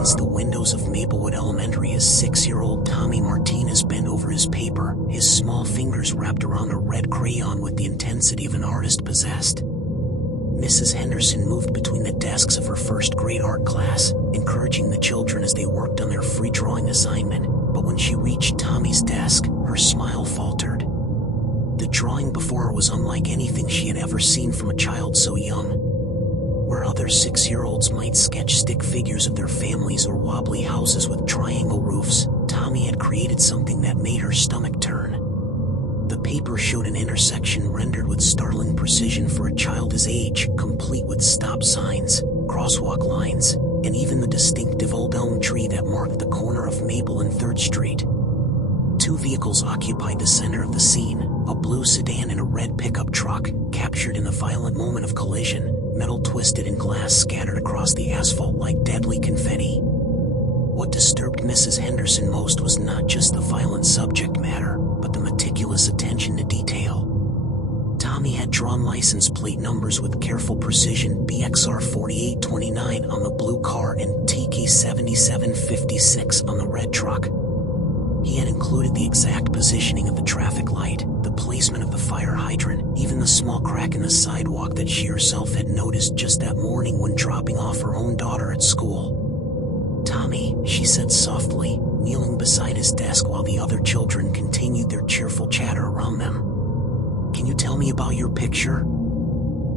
against the windows of Maplewood Elementary as 6-year-old Tommy Martinez bent over his paper, his small fingers wrapped around a red crayon with the intensity of an artist possessed. Mrs. Henderson moved between the desks of her first-grade art class, encouraging the children as they worked on their free drawing assignment, but when she reached Tommy's desk, her smile faltered. The drawing before her was unlike anything she had ever seen from a child so young. Where other 6-year-olds might sketch stick figures of their families or wobbly houses with triangle roofs, Tommy had created something that made her stomach turn. The paper showed an intersection rendered with startling precision for a child his age, complete with stop signs, crosswalk lines, and even the distinctive old elm tree that marked the corner of Maple and 3rd Street. 2 vehicles occupied the center of the scene, a blue sedan and a red pickup truck, captured in the violent moment of collision, metal twisted and glass scattered across the asphalt like deadly confetti. What disturbed Mrs. Henderson most was not just the violent subject matter, but the meticulous attention to detail. Tommy had drawn license plate numbers with careful precision, BXR 4829 on the blue car and TK 7756 on the red truck. He had included the exact positioning of the traffic light, the placement of the fire hydrant, even the small crack in the sidewalk that she herself had noticed just that morning when dropping off her own daughter at school. "Tommy," she said softly, kneeling beside his desk while the other children continued their cheerful chatter around them. "Can you tell me about your picture?"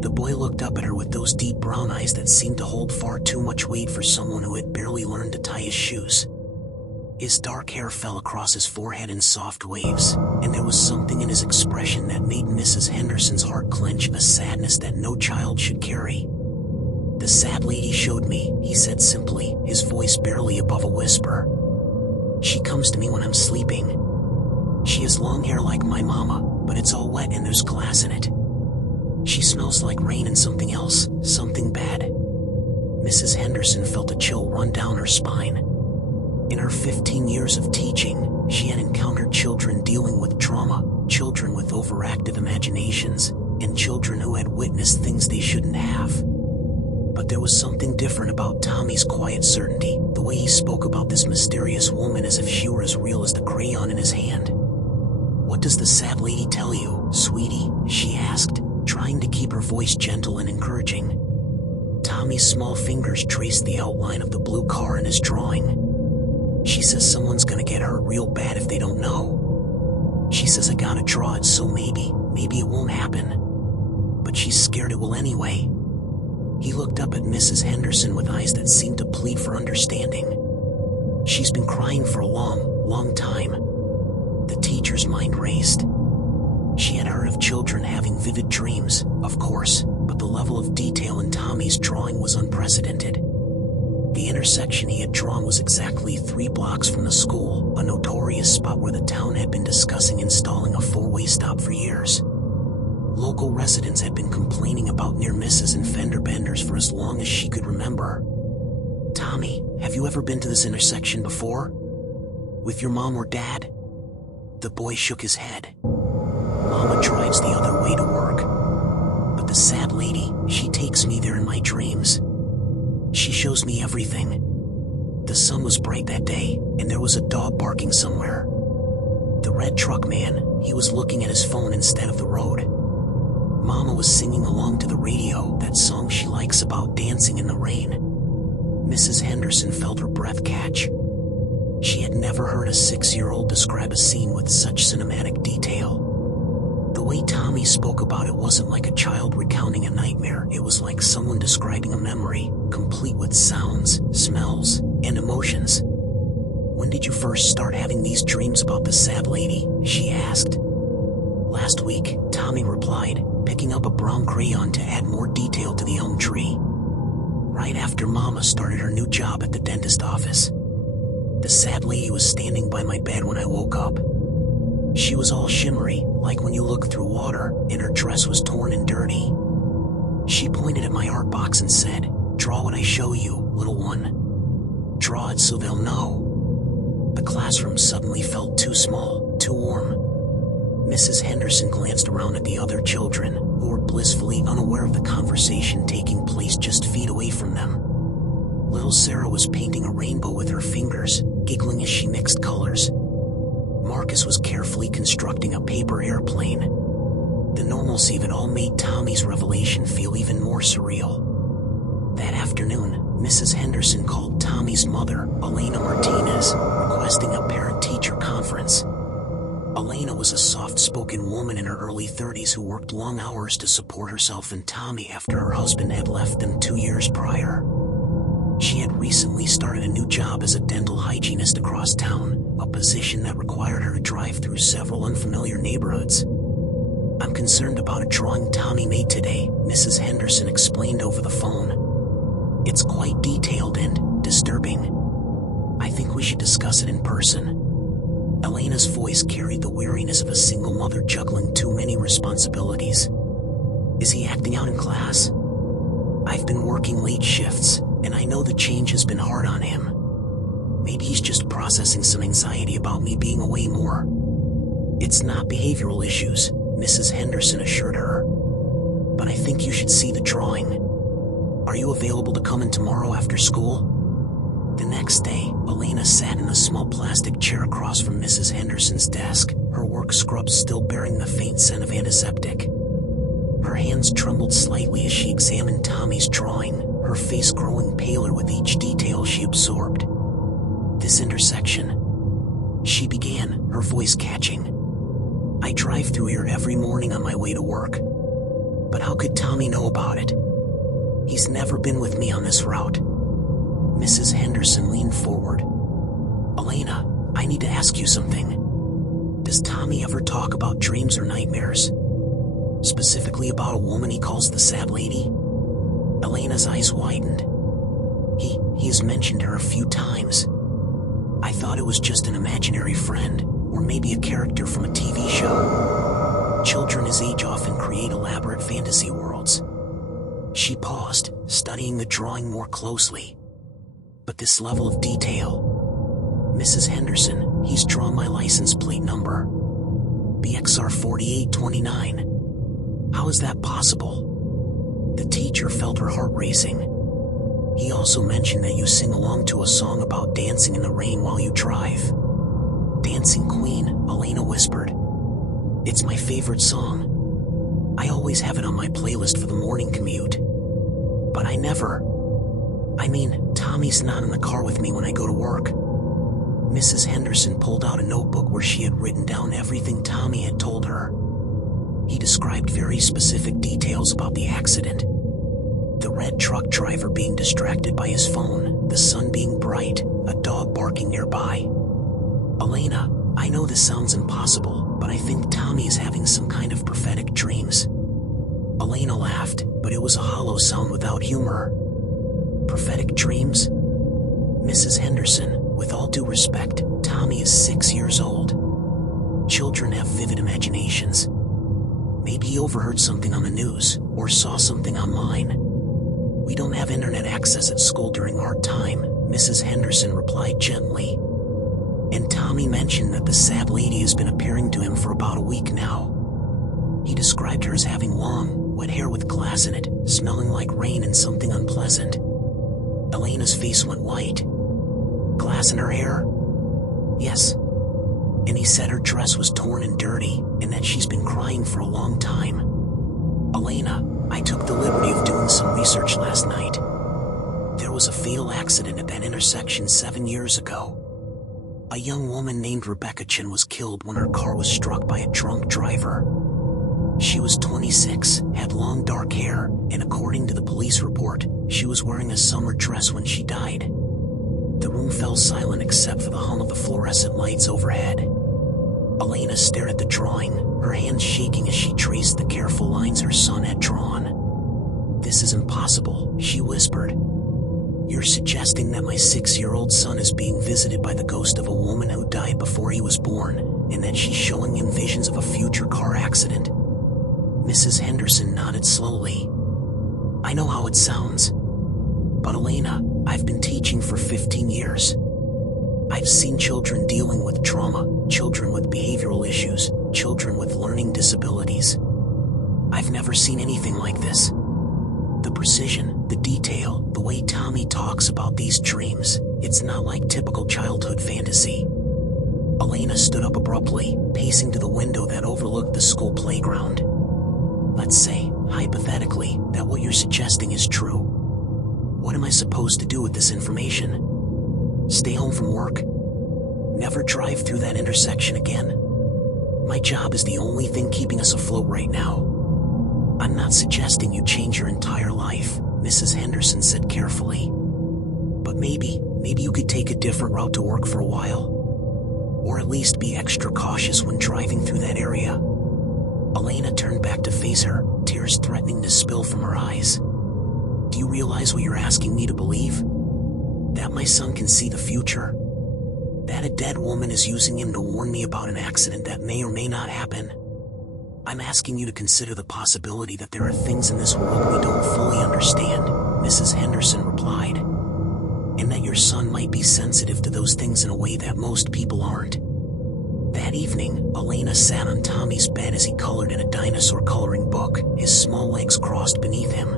The boy looked up at her with those deep brown eyes that seemed to hold far too much weight for someone who had barely learned to tie his shoes. His dark hair fell across his forehead in soft waves, and there was something in his expression that made Mrs. Henderson's heart clench, a sadness that no child should carry. "The sad lady showed me," he said simply, his voice barely above a whisper. "She comes to me when I'm sleeping. She has long hair like my mama, but it's all wet and there's glass in it. She smells like rain and something else, something bad." Mrs. Henderson felt a chill run down her spine. In her 15 years of teaching, she had encountered children dealing with trauma, children with overactive imaginations, and children who had witnessed things they shouldn't have. But there was something different about Tommy's quiet certainty, the way he spoke about this mysterious woman as if she were as real as the crayon in his hand. "What does the sad lady tell you, sweetie?" she asked, trying to keep her voice gentle and encouraging. Tommy's small fingers traced the outline of the blue car in his drawing. "She says someone's gonna get hurt real bad if they don't know. She says I gotta draw it so maybe it won't happen. But she's scared it will anyway." He looked up at Mrs. Henderson with eyes that seemed to plead for understanding. "She's been crying for a long time." The teacher's mind raced. She had heard of children having vivid dreams, of course, but the level of detail in Tommy's drawing was unprecedented. The intersection he had drawn was exactly 3 blocks from the school, a notorious spot where the town had been discussing installing a 4-way stop for years. Local residents had been complaining about near misses and fender benders for as long as she could remember. "Tommy, have you ever been to this intersection before? With your mom or dad?" The boy shook his head. "Mama drives the other way to work. But the sad lady, she takes me there in my dreams. She shows me everything. The sun was bright that day, and there was a dog barking somewhere. The red truck man, he was looking at his phone instead of the road. Mama was singing along to the radio, that song she likes about dancing in the rain." Mrs. Henderson felt her breath catch. She had never heard a 6-year-old describe a scene with such cinematic detail. The way Tommy spoke about it wasn't like a child recounting a nightmare, it was like someone describing a memory, complete with sounds, smells, and emotions. "When did you first start having these dreams about the sad lady?" she asked. "Last week," Tommy replied, picking up a brown crayon to add more detail to the elm tree. "Right after Mama started her new job at the dentist office. The sad lady was standing by my bed when I woke up. She was all shimmery, like when you look through water, and her dress was torn and dirty. She pointed at my art box and said, 'Draw what I show you, little one. Draw it so they'll know.' The classroom suddenly felt too small, too warm." Mrs. Henderson glanced around at the other children, who were blissfully unaware of the conversation taking place just feet away from them. Little Sarah was painting a rainbow with her fingers, giggling as she mixed colors. Marcus was carefully constructing a paper airplane. The normalcy of it all made Tommy's revelation feel even more surreal. That afternoon, Mrs. Henderson called Tommy's mother, Elena Martinez, requesting a parent-teacher conference. Elena was a soft-spoken woman in her early 30s who worked long hours to support herself and Tommy after her husband had left them 2 years prior. She had recently started a new job as a dental hygienist across town, a position that required her to drive through several unfamiliar neighborhoods. "I'm concerned about a drawing Tommy made today," Mrs. Henderson explained over the phone. "It's quite detailed and disturbing. I think we should discuss it in person." Elena's voice carried the weariness of a single mother juggling too many responsibilities. "Is he acting out in class? I've been working late shifts, and I know the change has been hard on him. Maybe he's just processing some anxiety about me being away more." "It's not behavioral issues," Mrs. Henderson assured her. "But I think you should see the drawing. Are you available to come in tomorrow after school?" The next day, Elena sat in a small plastic chair across from Mrs. Henderson's desk, her work scrubs still bearing the faint scent of antiseptic. Her hands trembled slightly as she examined Tommy's drawing, her face growing paler with each detail she absorbed. "This intersection," she began, her voice catching. "I drive through here every morning on my way to work. But how could Tommy know about it? He's never been with me on this route." Mrs. Henderson leaned forward. "Elena, I need to ask you something. Does Tommy ever talk about dreams or nightmares? Specifically about a woman he calls the Sad Lady?" Elena's eyes widened. He has mentioned her a few times. I thought it was just an imaginary friend, or maybe a character from a TV show. Children his age often create elaborate fantasy worlds." She paused, studying the drawing more closely. "But this level of detail. Mrs. Henderson, he's drawn my license plate number. BXR 4829. How is that possible?" The teacher felt her heart racing. "He also mentioned that you sing along to a song about dancing in the rain while you drive." "Dancing Queen," Elena whispered. "It's my favorite song. I always have it on my playlist for the morning commute. But Tommy's not in the car with me when I go to work." Mrs. Henderson pulled out a notebook where she had written down everything Tommy had told her. He described very specific details about the accident. The red truck driver being distracted by his phone, the sun being bright, a dog barking nearby. "Elena, I know this sounds impossible, but I think Tommy is having some kind of prophetic dreams." Elena laughed, but it was a hollow sound without humor. "Prophetic dreams?" "Mrs. Henderson, with all due respect, Tommy is 6 years old. Children have vivid imaginations. Maybe he overheard something on the news, or saw something online. We don't have internet access at school during our time," Mrs. Henderson replied gently. "And Tommy mentioned that the Sad Lady has been appearing to him for about a week now. He described her as having long, wet hair with glass in it, smelling like rain and something unpleasant." Elena's face went white. "Glass in her hair?" "Yes. And he said her dress was torn and dirty, and that she's been crying for a long time." "Elena, I took the liberty of doing some research last night. There was a fatal accident at that intersection 7 years ago. A young woman named Rebecca Chin was killed when her car was struck by a drunk driver. She was 26, had long dark hair, and according to the police report, she was wearing a summer dress when she died." The room fell silent except for the hum of the fluorescent lights overhead. Elena stared at the drawing, her hands shaking as she traced the careful lines her son had drawn. "This is impossible," she whispered. "You're suggesting that my 6-year-old son is being visited by the ghost of a woman who died before he was born, and that she's showing him visions of a future car accident?" Mrs. Henderson nodded slowly. "I know how it sounds. But Elena, I've been teaching for 15 years. I've seen children dealing with trauma, children with behavioral issues, children with learning disabilities. I've never seen anything like this. The precision, The detail, the way Tommy talks about these dreams, it's not like typical childhood fantasy. Elena stood up abruptly, pacing to the window that overlooked the school playground. Let's say, hypothetically, that what you're suggesting is true. What am I supposed to do with this information? Stay home from work? Never drive through that intersection again? My job is the only thing keeping us afloat right now. I'm not suggesting you change your entire life, Mrs. Henderson said carefully. But maybe you could take a different route to work for a while. Or at least be extra cautious when driving through that area. Elena turned back to face her, tears threatening to spill from her eyes. Do you realize what you're asking me to believe? That my son can see the future? That a dead woman is using him to warn me about an accident that may or may not happen? I'm asking you to consider the possibility that there are things in this world we don't fully understand, Mrs. Henderson replied. And that your son might be sensitive to those things in a way that most people aren't. That evening, Elena sat on Tommy's bed as he colored in a dinosaur coloring book, his small legs crossed beneath him.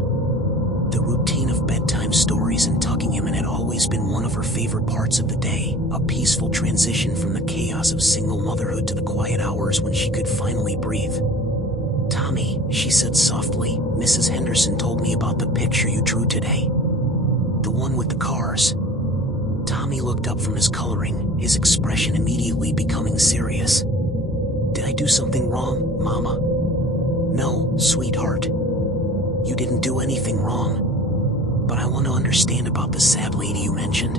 The routine of bedtime stories and tucking him in had always been one of her favorite parts of the day, a peaceful transition from the chaos of single motherhood to the quiet hours when she could finally breathe. Tommy, she said softly, Mrs. Henderson told me about the picture you drew today. The one with the cars. Tommy looked up from his coloring, his expression immediately becoming serious. Did I do something wrong, Mama? No, sweetheart. You didn't do anything wrong. But I want to understand about the sad lady you mentioned.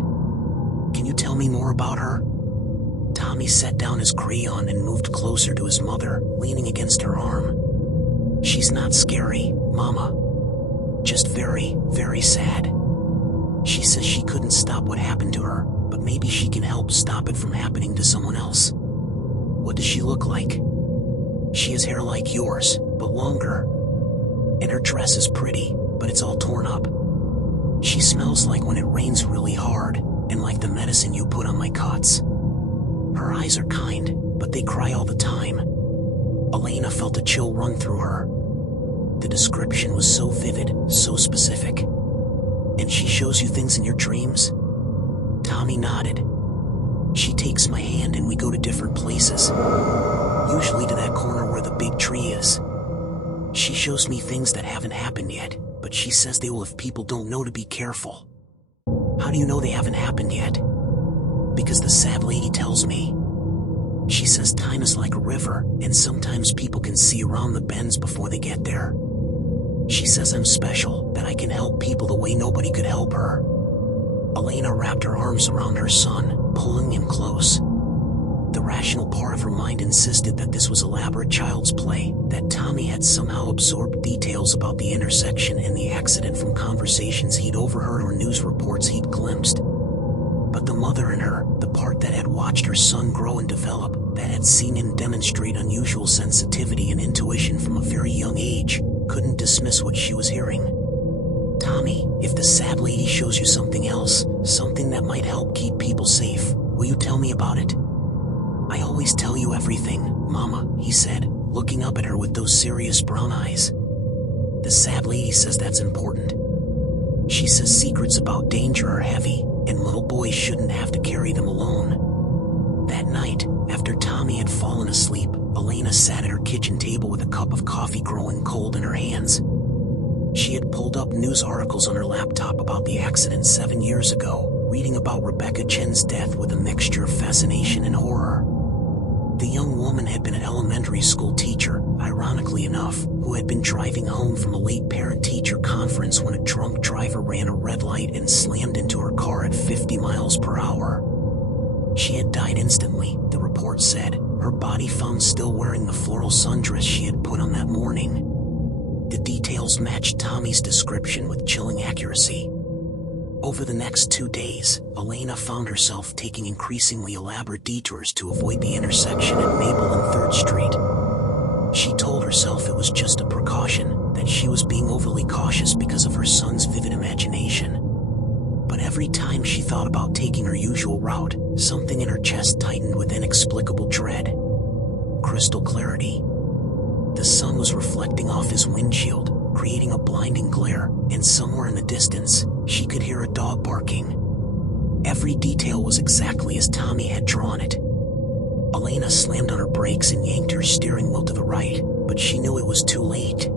Can you tell me more about her? Tommy set down his crayon and moved closer to his mother, leaning against her arm. She's not scary, Mama. Just very, very sad. She says she couldn't stop what happened to her, but maybe she can help stop it from happening to someone else. What does she look like? She has hair like yours, but longer. And her dress is pretty, but it's all torn up. She smells like when it rains really hard, and like the medicine you put on my cuts. Her eyes are kind, but they cry all the time. Elena felt a chill run through her. The description was so vivid, so specific. And she shows you things in your dreams? Tommy nodded. She takes my hand and we go to different places. Usually to that corner where the big tree is. She shows me things that haven't happened yet, but she says they will if people don't know to be careful. How do you know they haven't happened yet? Because the sad lady tells me. She says time is like a river, and sometimes people can see around the bends before they get there. She says I'm special, that I can help people the way nobody could help her. Elena wrapped her arms around her son, pulling him close. The rational part of her mind insisted that this was elaborate child's play, that Tommy had somehow absorbed details about the intersection and the accident from conversations he'd overheard or news reports he'd glimpsed. But the mother in her, the part that had watched her son grow and develop, that had seen him demonstrate unusual sensitivity and intuition from a very young age, couldn't dismiss what she was hearing. Tommy, if the sad lady shows you something else, something that might help keep people safe, will you tell me about it? I always tell you everything, Mama, he said, looking up at her with those serious brown eyes. The sad lady says that's important. She says secrets about danger are heavy, and little boys shouldn't have to carry them alone. That night, after Tommy had fallen asleep, Elena sat at her kitchen table with a cup of coffee growing cold in her hands. She had pulled up news articles on her laptop about the accident 7 years ago, reading about Rebecca Chen's death with a mixture of fascination and horror. The young woman had been an elementary school teacher, ironically enough, who had been driving home from a late parent-teacher conference when a drunk driver ran a red light and slammed into her car at 50 miles per hour. She had died instantly, the report said, her body found still wearing the floral sundress she had put on that morning. The details matched Tommy's description with chilling accuracy. Over the next 2 days, Elena found herself taking increasingly elaborate detours to avoid the intersection at Maple and 3rd Street. She told herself it was just a precaution, that she was being overly cautious because of her son's vivid imagination. But every time she thought about taking her usual route, something in her chest tightened with inexplicable dread. Crystal clarity. The sun was reflecting off his windshield, creating a blinding glare, and somewhere in the distance, she could hear a dog barking. Every detail was exactly as Tommy had drawn it. Elena slammed on her brakes and yanked her steering wheel to the right, but she knew it was too late.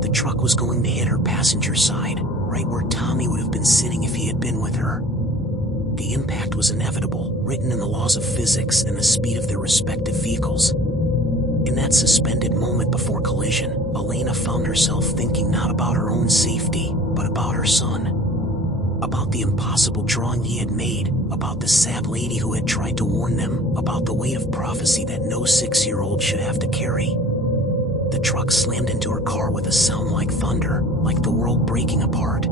The truck was going to hit her passenger side, right where Tommy would have been sitting if he had been with her. The impact was inevitable, written in the laws of physics and the speed of their respective vehicles. In that suspended moment before collision, Elena found herself thinking not about her own safety, but about her son. About the impossible drawing he had made, about the sad lady who had tried to warn them, about the weight of prophecy that no 6-year-old should have to carry. The truck slammed into her car with a sound like thunder, like the world breaking apart.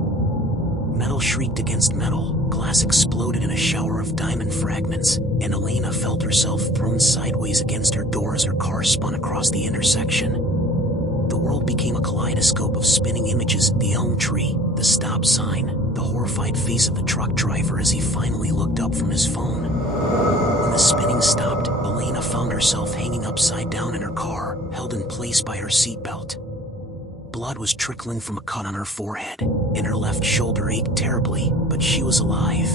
Metal shrieked against metal, glass exploded in a shower of diamond fragments, and Elena felt herself thrown sideways against her door as her car spun across the intersection. The world became a kaleidoscope of spinning images: the elm tree, the stop sign, the horrified face of the truck driver as he finally looked up from his phone. When the spinning stopped, Elena found herself hanging upside down in her car, held in place by her seatbelt. Blood was trickling from a cut on her forehead, and her left shoulder ached terribly, but she was alive.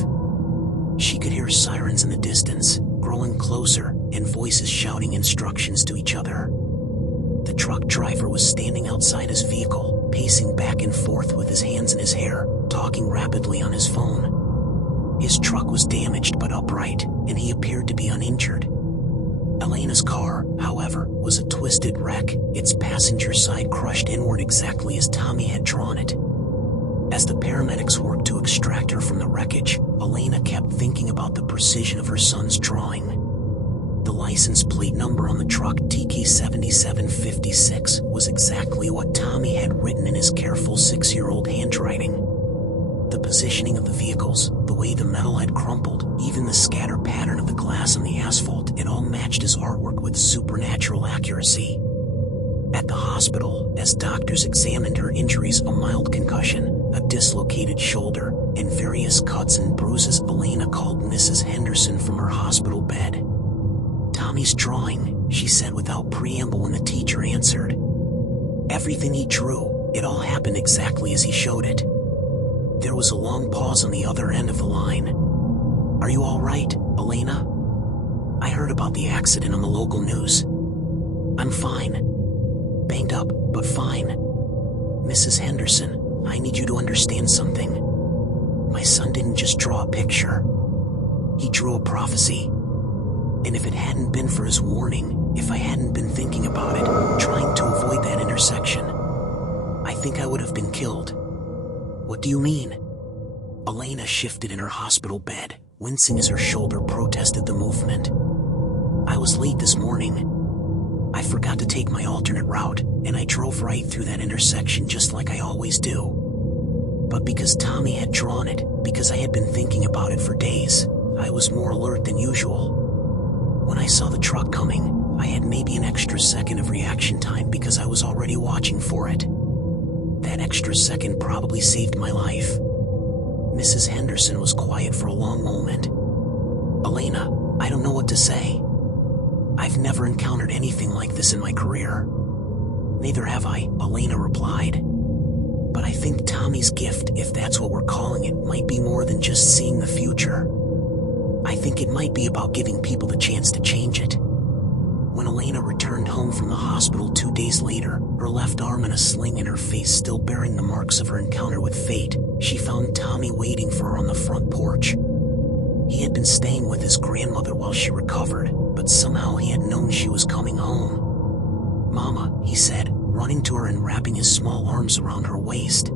She could hear sirens in the distance, growing closer, and voices shouting instructions to each other. The truck driver was standing outside his vehicle, pacing back and forth with his hands in his hair, talking rapidly on his phone. His truck was damaged but upright, and he appeared to be uninjured. Elena's car, however, was a twisted wreck, its passenger side crushed inward exactly as Tommy had drawn it. As the paramedics worked to extract her from the wreckage, Elena kept thinking about the precision of her son's drawing. The license plate number on the truck, TK7756, was exactly what Tommy had written in his careful 6-year-old handwriting. The positioning of the vehicles, the way the metal had crumpled, even the scatter pattern of the glass on the asphalt, it all matched his artwork with supernatural accuracy. At the hospital, as doctors examined her injuries, a mild concussion, a dislocated shoulder, and various cuts and bruises, Elena called Mrs. Henderson from her hospital bed. "Tommy's drawing," she said without preamble when the teacher answered. "Everything he drew, it all happened exactly as he showed it." There was a long pause on the other end of the line. "Are you all right, Elena? I heard about the accident on the local news." "I'm fine. Banged up, but fine. Mrs. Henderson, I need you to understand something. My son didn't just draw a picture. He drew a prophecy. And if it hadn't been for his warning, if I hadn't been thinking about it, trying to avoid that intersection, I think I would have been killed." "What do you mean?" Elena shifted in her hospital bed, wincing as her shoulder protested the movement. "I was late this morning. I forgot to take my alternate route, and I drove right through that intersection just like I always do. But because Tommy had drawn it, because I had been thinking about it for days, I was more alert than usual. When I saw the truck coming, I had maybe an extra second of reaction time because I was already watching for it. That extra second probably saved my life." Mrs. Henderson was quiet for a long moment. "Elena, I don't know what to say. I've never encountered anything like this in my career." "Neither have I," Elena replied. "But I think Tommy's gift, if that's what we're calling it, might be more than just seeing the future. I think it might be about giving people the chance to change it." When Elena returned home from the hospital 2 days later, her left arm in a sling and her face still bearing the marks of her encounter with fate, she found Tommy waiting for her on the front porch. He had been staying with his grandmother while she recovered, but somehow he had known she was coming home. "Mama," he said, running to her and wrapping his small arms around her waist.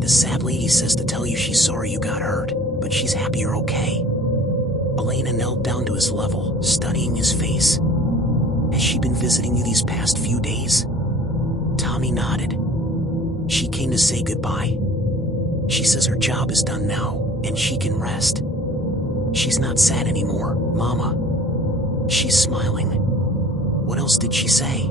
"The sad lady says to tell you she's sorry you got hurt, but she's happy you're okay." Elena knelt down to his level, studying his face. "Has she been visiting you these past few days?" Tommy nodded. "She came to say goodbye. She says her job is done now, and she can rest. She's not sad anymore, Mama." She's smiling. "What else did she say?"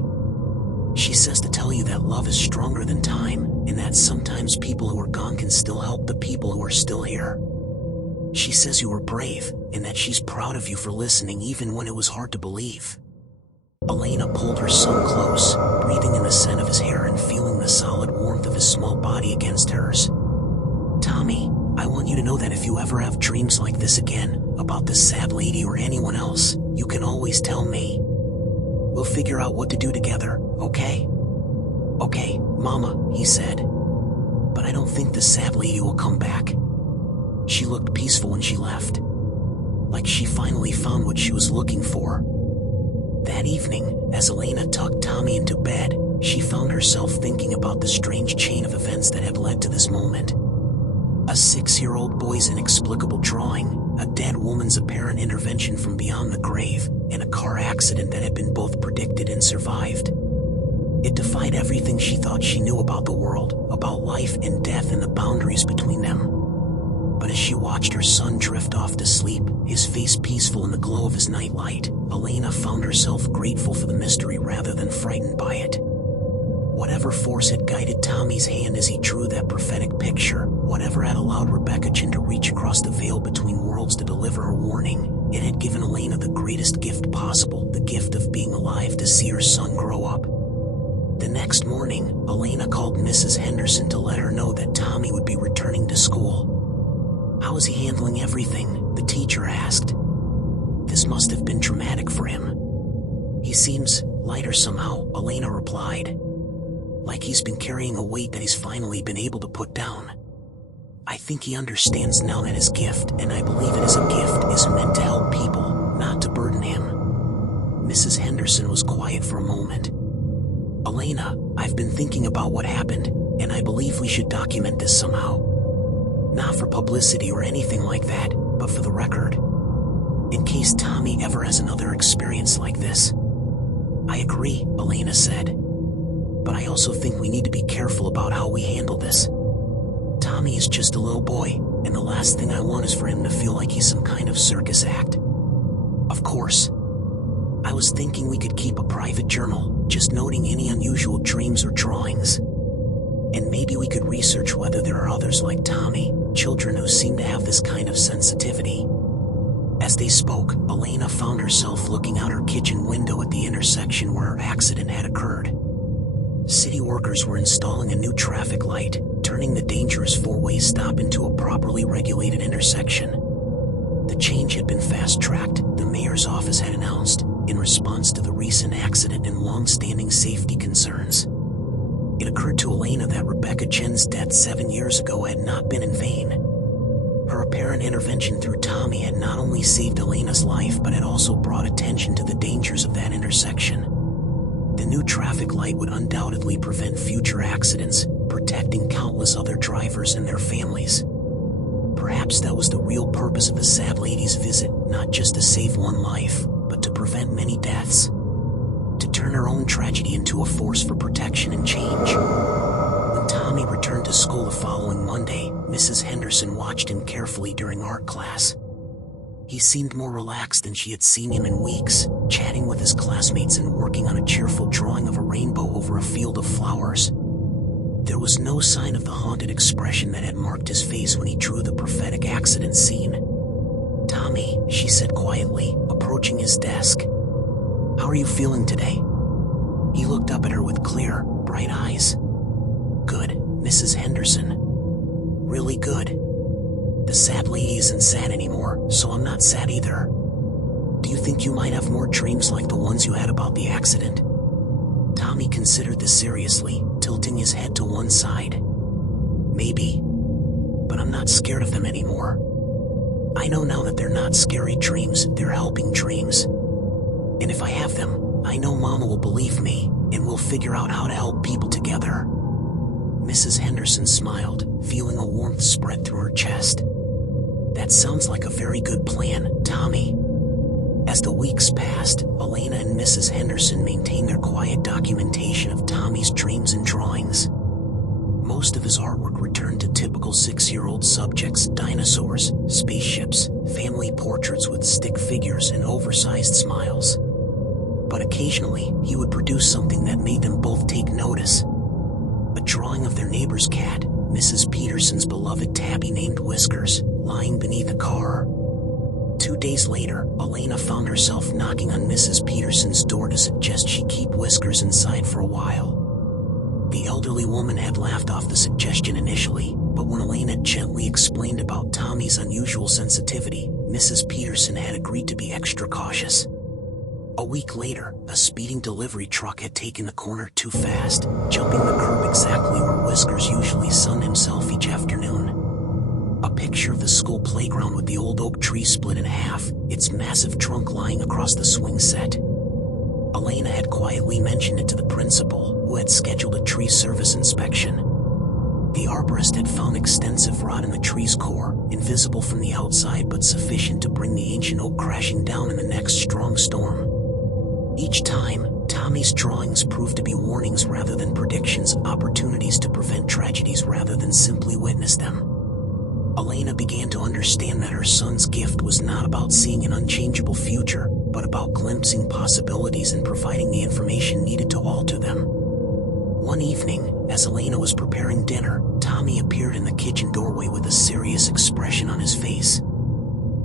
"She says to tell you that love is stronger than time, and that sometimes people who are gone can still help the people who are still here. She says you were brave, and that she's proud of you for listening even when it was hard to believe." Elena pulled her son close, breathing in the scent of his hair and feeling the solid warmth of his small body against hers. Tommy, I want you to know that if you ever have dreams like this again, about this sad lady or anyone else, you can always tell me. We'll figure out what to do together, okay? Okay, Mama, he said. But I don't think the sad lady will come back. She looked peaceful when she left. Like she finally found what she was looking for. That evening, as Elena tucked Tommy into bed, she found herself thinking about the strange chain of events that had led to this moment. A 6-year-old boy's inexplicable drawing, a dead woman's apparent intervention from beyond the grave, and a car accident that had been both predicted and survived. It defied everything she thought she knew about the world, about life and death and the boundaries between them. But as she watched her son drift off to sleep, his face peaceful in the glow of his nightlight, Elena found herself grateful for the mystery rather than frightened by it. Whatever force had guided Tommy's hand as he drew that prophetic picture, whatever had allowed Rebecca Chin to reach across the veil between worlds to deliver a warning, it had given Elena the greatest gift possible, the gift of being alive to see her son grow up. The next morning, Elena called Mrs. Henderson to let her know that Tommy would be returning to school. How is he handling everything? The teacher asked. This must have been traumatic for him. He seems lighter somehow, Elena replied. Like he's been carrying a weight that he's finally been able to put down. I think he understands now that his gift, and I believe it is a gift, is meant to help people, not to burden him. Mrs. Henderson was quiet for a moment. Elena, I've been thinking about what happened, and I believe we should document this somehow. Not for publicity or anything like that, but for the record. In case Tommy ever has another experience like this. I agree, Elena said. But I also think we need to be careful about how we handle this. Tommy is just a little boy, and the last thing I want is for him to feel like he's some kind of circus act. Of course. I was thinking we could keep a private journal, just noting any unusual dreams or drawings. And maybe we could research whether there are others like Tommy, children who seem to have this kind of sensitivity. As they spoke, Elena found herself looking out her kitchen window at the intersection where her accident had occurred. City workers were installing a new traffic light, turning the dangerous four-way stop into a properly regulated intersection. The change had been fast-tracked, the mayor's office had announced, in response to the recent accident and long-standing safety concerns. It occurred to Elena that Rebecca Chin's death 7 years ago had not been in vain. Her apparent intervention through Tommy had not only saved Elena's life but had also brought attention to the dangers of that intersection. The new traffic light would undoubtedly prevent future accidents, protecting countless other drivers and their families. Perhaps that was the real purpose of the sad lady's visit, not just to save one life, but to prevent many deaths. To turn her own tragedy into a force for protection and change. When Tommy returned to school the following Monday, Mrs. Henderson watched him carefully during art class. He seemed more relaxed than she had seen him in weeks, chatting with his classmates and working on a cheerful drawing of a rainbow over a field of flowers. There was no sign of the haunted expression that had marked his face when he drew the prophetic accident scene. Tommy, she said quietly, approaching his desk. How are you feeling today? He looked up at her with clear, bright eyes. Good, Mrs. Henderson. Really good. The sad lady isn't sad anymore, so I'm not sad either. Do you think you might have more dreams like the ones you had about the accident? Tommy considered this seriously, tilting his head to one side. Maybe. But I'm not scared of them anymore. I know now that they're not scary dreams, they're helping dreams. And if I have them, I know Mama will believe me, and we'll figure out how to help people together. Mrs. Henderson smiled, feeling a warmth spread through her chest. That sounds like a very good plan, Tommy. As the weeks passed, Elena and Mrs. Henderson maintained their quiet documentation of Tommy's dreams and drawings. Most of his artwork returned to typical 6-year-old subjects: dinosaurs, spaceships, family portraits with stick figures and oversized smiles. But occasionally, he would produce something that made them both take notice. A drawing of their neighbor's cat, Mrs. Peterson's beloved tabby named Whiskers, lying beneath a car. 2 days later, Elena found herself knocking on Mrs. Peterson's door to suggest she keep Whiskers inside for a while. The elderly woman had laughed off the suggestion initially, but when Elena gently explained about Tommy's unusual sensitivity, Mrs. Peterson had agreed to be extra cautious. A week later, a speeding delivery truck had taken the corner too fast, jumping the curb exactly where Whiskers usually sunned himself each afternoon. A picture of the school playground with the old oak tree split in half, its massive trunk lying across the swing set. Elena had quietly mentioned it to the principal, who had scheduled a tree service inspection. The arborist had found extensive rot in the tree's core, invisible from the outside but sufficient to bring the ancient oak crashing down in the next strong storm. Each time, Tommy's drawings proved to be warnings rather than predictions, opportunities to prevent tragedies rather than simply witness them. Elena began to understand that her son's gift was not about seeing an unchangeable future, but about glimpsing possibilities and providing the information needed to alter them. One evening, as Elena was preparing dinner, Tommy appeared in the kitchen doorway with a serious expression on his face.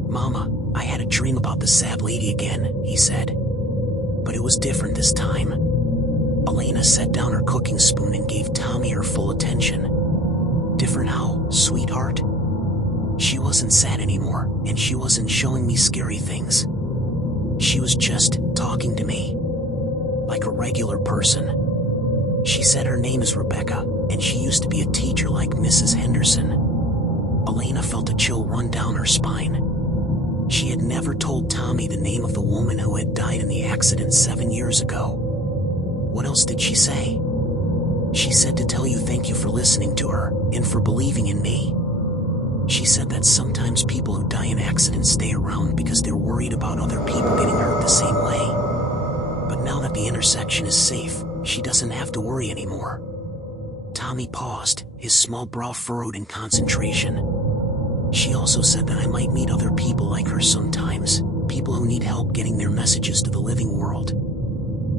"Mama, I had a dream about the sad lady again," he said. But it was different this time. Elena set down her cooking spoon and gave Tommy her full attention. "Different how, sweetheart?" She wasn't sad anymore, and she wasn't showing me scary things. She was just talking to me. Like a regular person. She said her name is Rebecca, and she used to be a teacher like Mrs. Henderson. Elena felt a chill run down her spine. She had never told Tommy the name of the woman who had died in the accident 7 years ago. What else did she say? She said to tell you thank you for listening to her, and for believing in me. She said that sometimes people who die in accidents stay around because they're worried about other people getting hurt the same way. But now that the intersection is safe, she doesn't have to worry anymore. Tommy paused, his small brow furrowed in concentration. She also said that I might meet other people like her sometimes, people who need help getting their messages to the living world.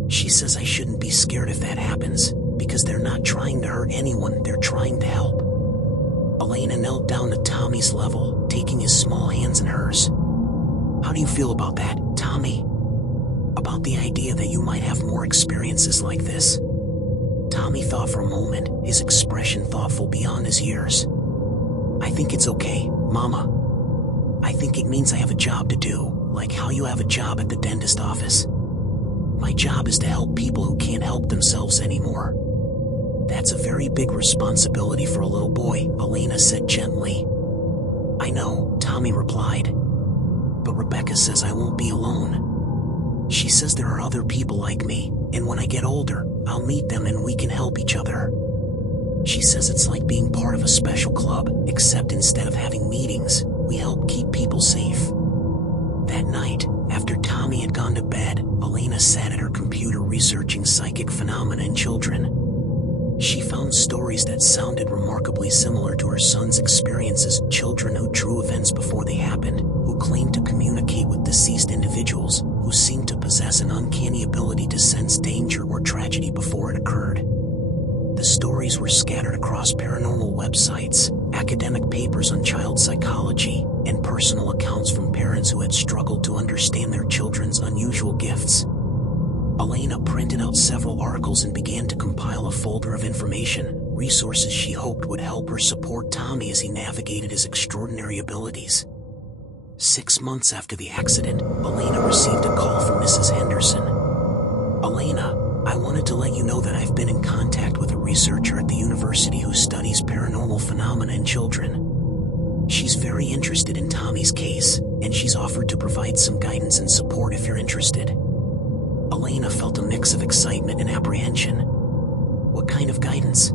She says I shouldn't be scared if that happens, because they're not trying to hurt anyone, they're trying to help. Elena knelt down to Tommy's level, taking his small hands in hers. "How do you feel about that, Tommy? About the idea that you might have more experiences like this?" Tommy thought for a moment, his expression thoughtful beyond his years. "I think it's okay, Mama. I think it means I have a job to do, like how you have a job at the dentist office. My job is to help people who can't help themselves anymore." "That's a very big responsibility for a little boy," Elena said gently. "I know," Tommy replied. "But Rebecca says I won't be alone. She says there are other people like me, and when I get older, I'll meet them and we can help each other. She says it's like being part of a special club, except instead of having meetings, we help keep people safe." That night, after Tommy had gone to bed, Elena sat at her computer researching psychic phenomena in children. She found stories that sounded remarkably similar to her son's experiences, children who drew events before they happened, who claimed to communicate with deceased individuals, who seemed to possess an uncanny ability to sense danger or tragedy before it occurred. The stories were scattered across paranormal websites, academic papers on child psychology, and personal accounts from parents who had struggled to understand their children's unusual gifts. Elena printed out several articles and began to compile a folder of information, resources she hoped would help her support Tommy as he navigated his extraordinary abilities. 6 months after the accident, Elena received a call from Mrs. Henderson. "Elena, I wanted to let you know that I've been in contact with a researcher at the university who studies paranormal phenomena in children. She's very interested in Tommy's case, and she's offered to provide some guidance and support if you're interested." Elena felt a mix of excitement and apprehension. What kind of guidance?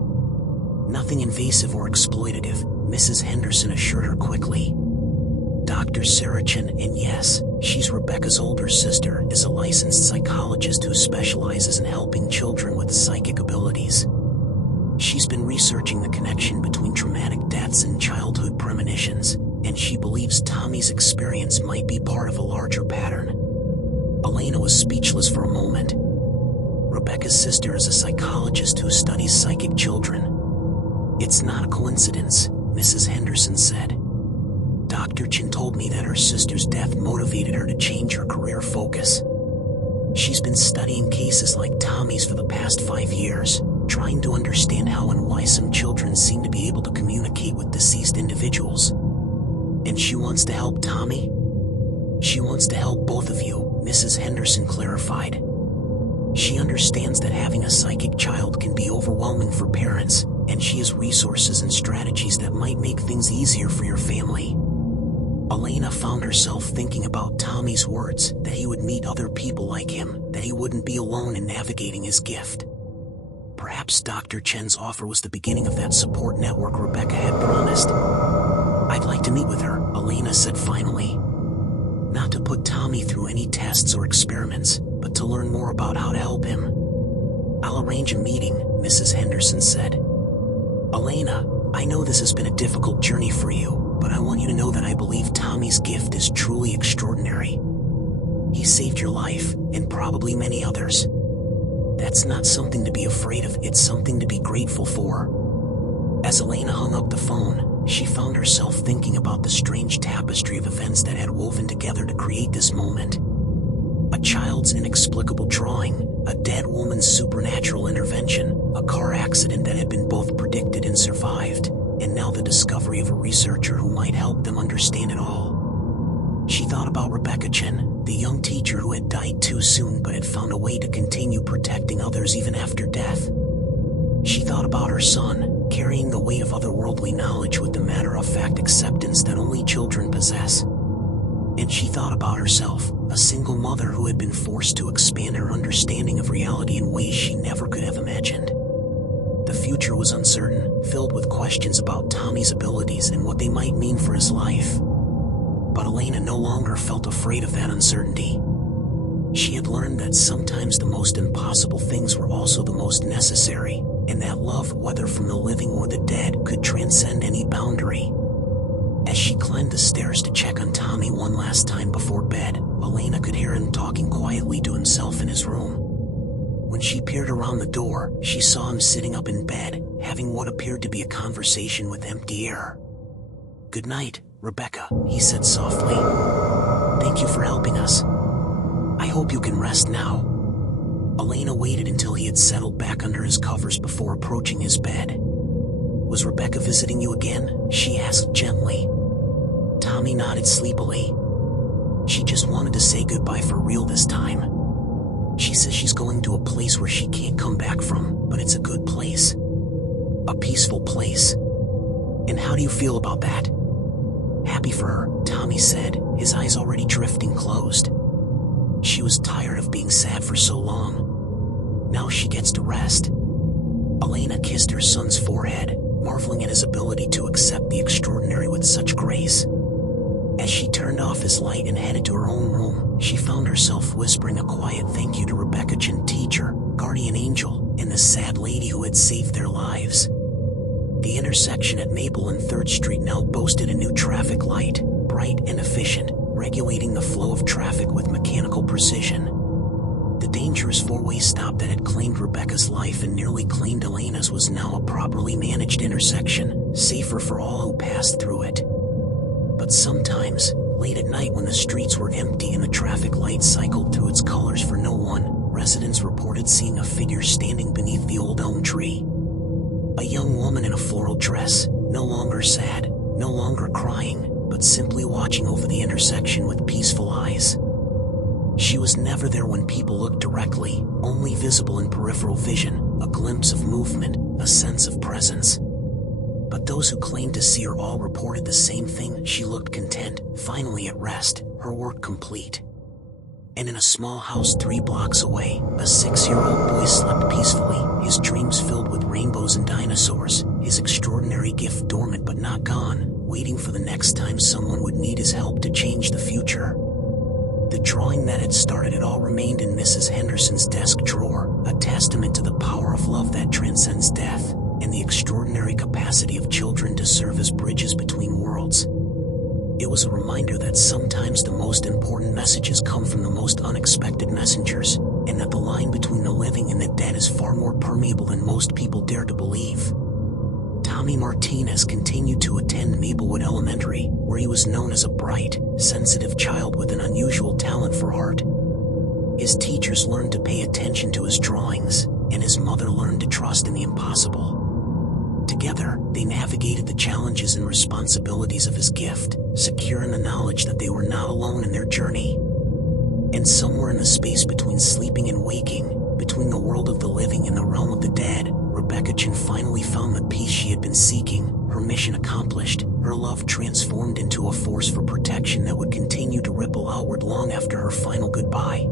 "Nothing invasive or exploitative," Mrs. Henderson assured her quickly. Dr. Sarachan, and yes, she's Rebecca's older sister, is a licensed psychologist who specializes in helping children with psychic abilities. She's been researching the connection between traumatic deaths and childhood premonitions, and she believes Tommy's experience might be part of a larger pattern. Elena was speechless for a moment. Rebecca's sister is a psychologist who studies psychic children. "It's not a coincidence," Mrs. Henderson said. Dr. Chin told me that her sister's death motivated her to change her career focus. She's been studying cases like Tommy's for the past 5 years, trying to understand how and why some children seem to be able to communicate with deceased individuals. And she wants to help Tommy? She wants to help both of you, Mrs. Henderson clarified. She understands that having a psychic child can be overwhelming for parents, and she has resources and strategies that might make things easier for your family. Elena found herself thinking about Tommy's words, that he would meet other people like him, that he wouldn't be alone in navigating his gift. Perhaps Dr. Chen's offer was the beginning of that support network Rebecca had promised. I'd like to meet with her, Elena said finally. Not to put Tommy through any tests or experiments, but to learn more about how to help him. I'll arrange a meeting, Mrs. Henderson said. Elena, I know this has been a difficult journey for you, but I want you to know that I believe Tommy's gift is truly extraordinary. He saved your life, and probably many others. That's not something to be afraid of, it's something to be grateful for. As Elena hung up the phone, she found herself thinking about the strange tapestry of events that had woven together to create this moment. A child's inexplicable drawing, a dead woman's supernatural intervention, a car accident that had been both predicted and survived, and now the discovery of a researcher who might help them understand it all. She thought about Rebecca Chen, the young teacher who had died too soon but had found a way to continue protecting others even after death. She thought about her son, carrying the weight of otherworldly knowledge with the matter-of-fact acceptance that only children possess. And she thought about herself, a single mother who had been forced to expand her understanding of reality in ways she never could have imagined. The future was uncertain, filled with questions about Tommy's abilities and what they might mean for his life. But Elena no longer felt afraid of that uncertainty. She had learned that sometimes the most impossible things were also the most necessary, and that love, whether from the living or the dead, could transcend any boundary. As she climbed the stairs to check on Tommy one last time before bed, Elena could hear him talking quietly to himself in his room. When she peered around the door, she saw him sitting up in bed, having what appeared to be a conversation with empty air. "Good night, Rebecca," he said softly. "Thank you for helping us. I hope you can rest now." Elena waited until he had settled back under his covers before approaching his bed. "Was Rebecca visiting you again?" she asked gently. Tommy nodded sleepily. "She just wanted to say goodbye for real this time. She says she's going to a place where she can't come back from, but it's a good place. A peaceful place. And how do you feel about that?" "Happy for her," Tommy said, his eyes already drifting closed. She was tired of being sad for so long. Now she gets to rest. Elena kissed her son's forehead, marveling at his ability to accept the extraordinary with such grace. As she turned off his light and headed to her own room, she found herself whispering a quiet thank you to Rebecca Chen, teacher, guardian angel, and the sad lady who had saved their lives. The intersection at Maple and 3rd Street now boasted a new traffic light, bright and efficient, regulating the flow of traffic with mechanical precision. The dangerous four-way stop that had claimed Rebecca's life and nearly claimed Elena's was now a properly managed intersection, safer for all who passed through it. But sometimes, late at night when the streets were empty and the traffic light cycled through its colors for no one, residents reported seeing a figure standing beneath the old elm tree. A young woman in a floral dress, no longer sad, no longer crying, but simply watching over the intersection with peaceful eyes. She was never there when people looked directly, only visible in peripheral vision, a glimpse of movement, a sense of presence. But those who claimed to see her all reported the same thing. She looked content, finally at rest, her work complete. And in a small house 3 blocks away, a 6-year-old boy slept peacefully, his dreams filled with rainbows and dinosaurs, his extraordinary gift dormant but not gone, waiting for the next time someone would need his help to change the future. The drawing that had started it all remained in Mrs. Henderson's desk drawer, a testament to the power of love that transcends death, and the extraordinary capacity of children to serve as bridges between worlds. It was a reminder that sometimes the most important messages come from the most unexpected messengers, and that the line between the living and the dead is far more permeable than most people dare to believe. Tommy Martinez continued to attend Maplewood Elementary, where he was known as a bright, sensitive child with an unusual talent for art. His teachers learned to pay attention to his drawings, and his mother learned to trust in the impossible. Together, they navigated the challenges and responsibilities of his gift, secure in the knowledge that they were not alone in their journey. And somewhere in the space between sleeping and waking, between the world of the living and the realm of the dead, Rebecca Chin finally found the peace she had been seeking, her mission accomplished, her love transformed into a force for protection that would continue to ripple outward long after her final goodbye.